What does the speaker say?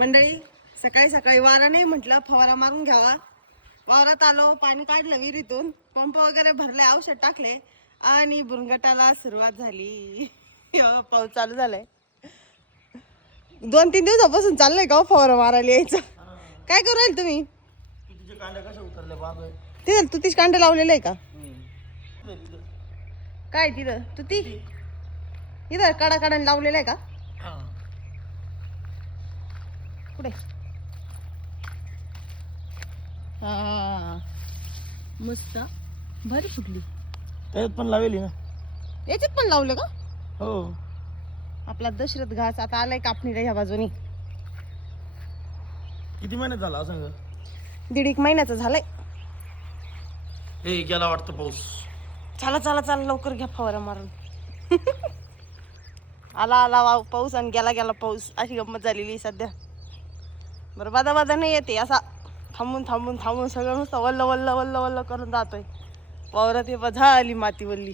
मंडळी सकाळी सकाळी वारा नाही म्हटलं फवारा मारून घ्यावा. वावरात आलो, पाणी काढलं विहिरीतून, पंप वगैरे भरले, औषध टाकले आणि बुरंगटाला सुरुवात झाली. पाऊस चालू झालाय. 2-3 दिवसापासून चाललंय का फवारा मारायला यायचं. काय करू राहील तुम्ही? तिथं तुतीच कांडे लावलेलं आहे का? काय तिथं तुती इथं कडा कडा लावलेलं आहे का? कुठे? हा मस्त भारी फुटली. त्याच्यात पण लावली ना. याच्यात पण लावलं का? हो. आपला दशरथ घास आता आलाय कापणीला ह्या बाजूनी. किती महिन्यात झाला सांग? 1.5 महिन्याचा झालाय. हे गेला वाटतं पाऊस. चला चला चला लवकर घ्या फवारा मारून. आला आला पाऊस आणि गेला गेला पाऊस, अशी गंमत झालेली सध्या. बरं बादा बादा नाही येते, असा थांबून थांबून थांबून सगळं नुसतं वल्ल वल्ल वल्ल वल्ल करून जातोय वावरात. झाली माती वल्ली.